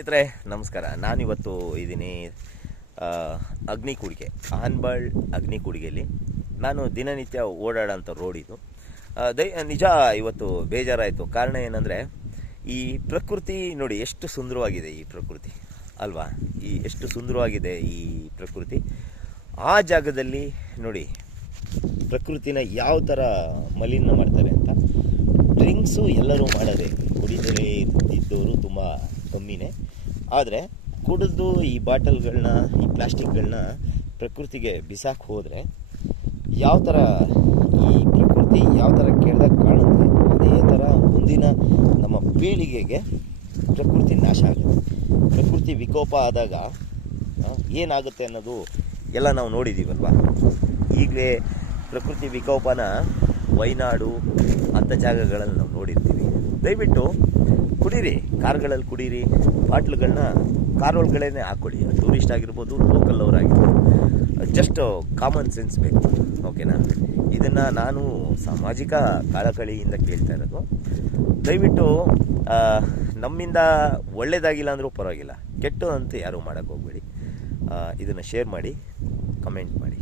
ಸ್ನೇಹಿತರೆ, ನಮಸ್ಕಾರ. ನಾನಿವತ್ತು ಇದ್ದೀನಿ ಅಗ್ನಿ ಕೂಡಿಗೆ ಆನ್ಬಾಳ್ ಅಗ್ನಿ ಕೂಡಿಗೆಯಲ್ಲಿ ನಾನು ದಿನನಿತ್ಯ ಓಡಾಡೋಂಥ ರೋಡ್ ಇದು. ದೈ, ನಿಜ ಇವತ್ತು ಬೇಜಾರಾಯಿತು. ಕಾರಣ ಏನಂದರೆ, ಈ ಪ್ರಕೃತಿ ನೋಡಿ ಎಷ್ಟು ಸುಂದರವಾಗಿದೆ ಈ ಪ್ರಕೃತಿ. ಅಲ್ವಾ? ಈ ಎಷ್ಟು ಸುಂದರವಾಗಿದೆ ಈ ಪ್ರಕೃತಿ. ಆ ಜಾಗದಲ್ಲಿ ನೋಡಿ, ಪ್ರಕೃತಿನ ಯಾವ ಥರ ಮಲಿನ ಮಾಡ್ತಾರೆ ಅಂತ. ಡ್ರಿಂಕ್ಸು ಎಲ್ಲರೂ ಮಾಡೋದೇ. ಕುಡಿದರೆ ಇದ್ದವರು ತುಂಬ ಕಮ್ಮಿನೇ ಆದರೆ ಕುಡಿದು ಈ ಬಾಟಲ್ಗಳನ್ನ ಈ ಪ್ಲಾಸ್ಟಿಕ್ಗಳನ್ನ ಪ್ರಕೃತಿಗೆ ಬಿಸಾಕಿ ಹೋದರೆ ಯಾವ ಥರ ಈ ಪ್ರಕೃತಿ ಯಾವ ಥರ ಕೇಳಿದಾಗ ಕಾಣುತ್ತೆ, ಅದೇ ಥರ ಮುಂದಿನ ನಮ್ಮ ಪೀಳಿಗೆಗೆ ಪ್ರಕೃತಿ ನಾಶ ಆಗುತ್ತೆ. ಪ್ರಕೃತಿ ವಿಕೋಪ ಆದಾಗ ಏನಾಗುತ್ತೆ ಅನ್ನೋದು ಎಲ್ಲ ನಾವು ನೋಡಿದ್ದೀವಲ್ವ ಈಗಲೇ ಪ್ರಕೃತಿ ವಿಕೋಪನ ವೈನಾಡು ಅಂಥ ಜಾಗಗಳಲ್ಲಿ ನಾವು ನೋಡಿರ್ತೀವಿ. ದಯವಿಟ್ಟು ಕುಡೀರಿ, ಕಾರ್ಗಳಲ್ಲಿ ಕುಡೀರಿ ಬಾಟ್ಲುಗಳನ್ನ ಕಾರ್ ಒಳಗಡೆ ಹಾಕ್ಕೊಳ್ಳಿ ಟೂರಿಸ್ಟ್ ಆಗಿರ್ಬೋದು, ಲೋಕಲ್ ಅವರಾಗಿರ್ಬೋದು. ಜಸ್ಟ್ ಕಾಮನ್ ಸೆನ್ಸ್ ಬೇಕು. ಓಕೆನಾ ಇದನ್ನು ನಾನು ಸಾಮಾಜಿಕ ಕಾಳಕಳಿಯಿಂದ ಕೇಳ್ತಾ ಇರೋದು. ದಯವಿಟ್ಟು ನಮ್ಮಿಂದ ಒಳ್ಳೇದಾಗಿಲ್ಲ ಅಂದರೂ ಪರವಾಗಿಲ್ಲ. ಕೆಟ್ಟು ಅಂತ ಯಾರೂ ಮಾಡೋಕ್ಕೆ ಹೋಗ್ಬೇಡಿ. ಇದನ್ನು ಶೇರ್ ಮಾಡಿ ಕಮೆಂಟ್ ಮಾಡಿ.